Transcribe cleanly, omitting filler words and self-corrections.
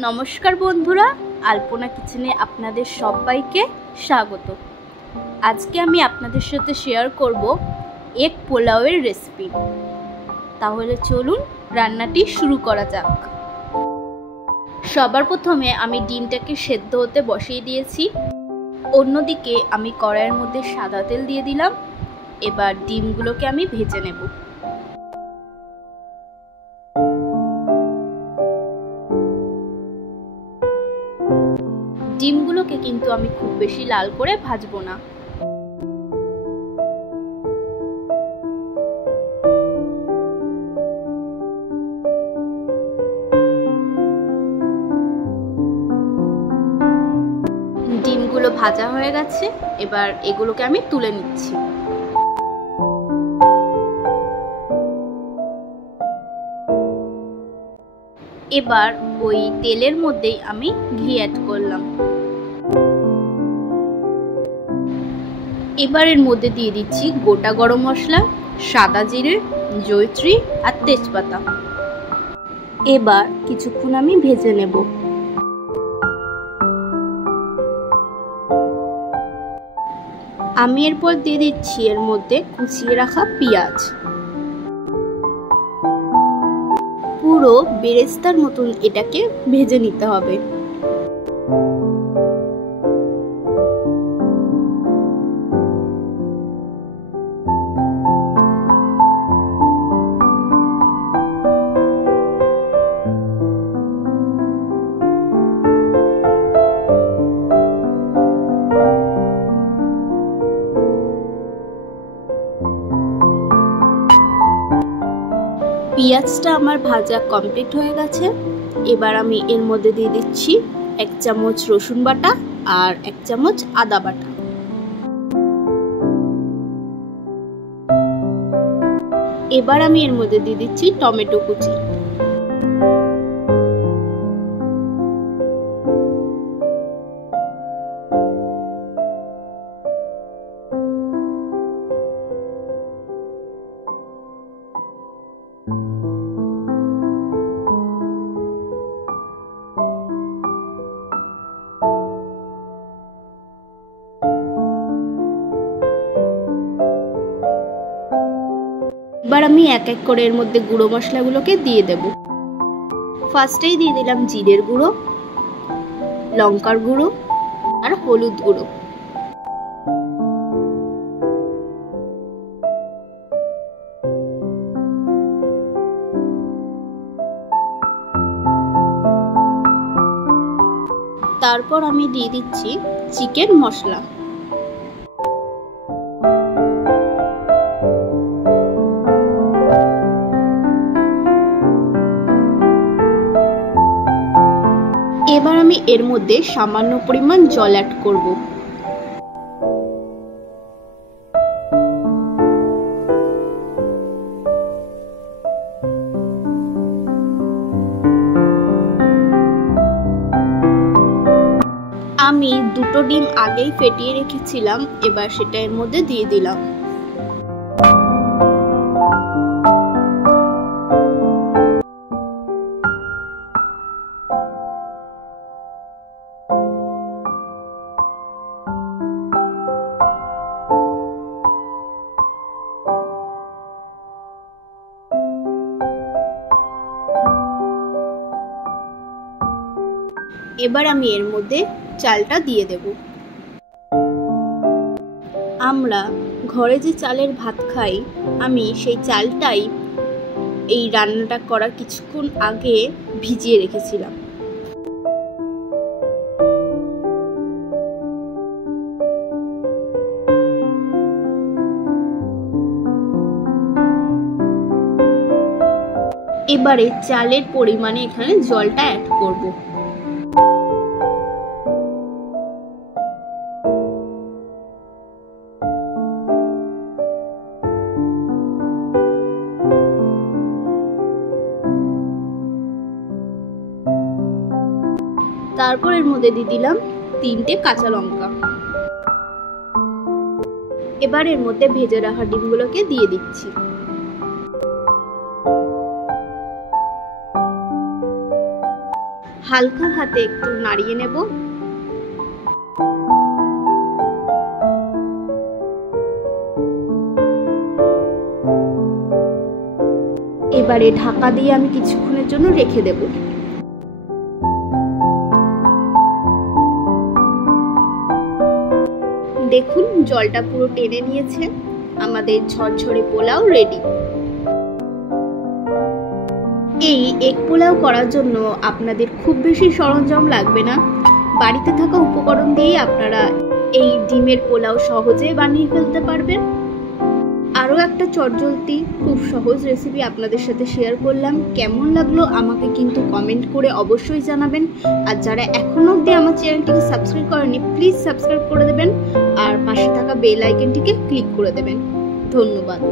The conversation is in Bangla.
নমস্কার বন্ধুরা, আলপনা কিচেনে আপনাদের সবাইকে স্বাগত। আজকে আমি আপনাদের সাথে শেয়ার করব এগ পোলাওয়ের রেসিপি। তাহলে চলুন রান্নাটি শুরু করা যাক। সবার প্রথমে আমি ডিমটাকে সেদ্ধ হতে বসিয়ে দিয়েছি। অন্যদিকে আমি কড়াইয়ের মধ্যে সাদা তেল দিয়ে দিলাম। এবার ডিমগুলোকে আমি ভেজে নেব। ডিমগুলোকে কিন্তু আমি খুব বেশি লাল করে ভাজবো না। ডিমগুলো ভাজা হয়ে গেছে, এবার এগুলোকে আমি তুলে নিচ্ছি। এবার ওই তেলের মধ্যেই আমি ঘি অ্যাড করলাম। এবার এর মধ্যে দিয়ে দিচ্ছি গোটা গরম মশলা, সাদা জিরে, জয়িত্রী আর তেজপাতা। এবার কিছুক্ষণ আমি ভেজে নেব। আমি এরপর দিয়ে দিচ্ছি এর মধ্যে কুচিয়ে রাখা পেঁয়াজ। পুরো বেরেস্তার মতন এটাকে ভেজে নিতে হবে। পেঁয়াজটা আমার ভাজা কমপ্লিট হয়ে গেছে। এবার আমি এর মধ্যে দিয়ে দিচ্ছি 1 চামচ রসুন বাটা আর 1 চামচ আদা বাটা। এবার আমি এর মধ্যে দিয়ে দিচ্ছি টমেটো কুচি। এবার আমি এক এক করে এর মধ্যে গুঁড়ো মশলাগুলোকে দিয়ে দেব। ফার্স্টেই দিয়ে দিলাম জিরের গুঁড়ো, লঙ্কার গুঁড়ো আর হলুদ গুঁড়ো। তারপর আমি দিয়ে দিচ্ছি চিকেন মশলা। এবার আমি এর মধ্যে সামান্য পরিমাণ জল অ্যাড করব। আমি 2টো ডিম আগেই ফেটিয়ে রেখেছিলাম, এবার সেটা এর মধ্যে দিয়ে দিলাম। এবার আমি এর মধ্যে চালটা দিয়ে দেব। আমরা ঘরে যে চালের ভাত খাই, আমি সেই চালটাই এই রান্নাটা করার কিছুক্ষণ আগে ভিজিয়ে রেখেছিলাম। এবারে চালের পরিমাণে এখানে জলটা অ্যাড করব। তারপর এর মধ্যে দিয়ে দিলাম 3টে কাঁচা লঙ্কা। এবার এর মধ্যে ভেজে রাখা ডিমগুলোকে দিয়ে দিচ্ছি। হালকা হাতে একটু নাড়িয়ে নেব। এবারে ঢাকা দিয়ে আমি কিছুক্ষণের জন্য রেখে দেব। দেখুন জলটা পুরো টেনে নিয়েছে, আমাদের ঝরঝরে পোলাও রেডি। এই এগ পোলাও করার জন্য আপনাদের খুব বেশি সরঞ্জাম লাগবে না, বাড়িতে থাকা উপকরণ দিয়েই আপনারা এই ডিমের পোলাও সহজে বানিয়ে ফেলতে পারবেন। আরও একটা চটজলদি খুব সহজ রেসিপি আপনাদের সাথে শেয়ার করলাম। কেমন লাগলো আমাকে কিন্তু কমেন্ট করে অবশ্যই জানাবেন। আর যারা এখনো অবধি আমার চ্যানেলটিকে সাবস্ক্রাইব করেনি প্লিজ সাবস্ক্রাইব করে দেবেন আর পাশে থাকা বেল আইকনটিকে ক্লিক করে দেবেন। ধন্যবাদ।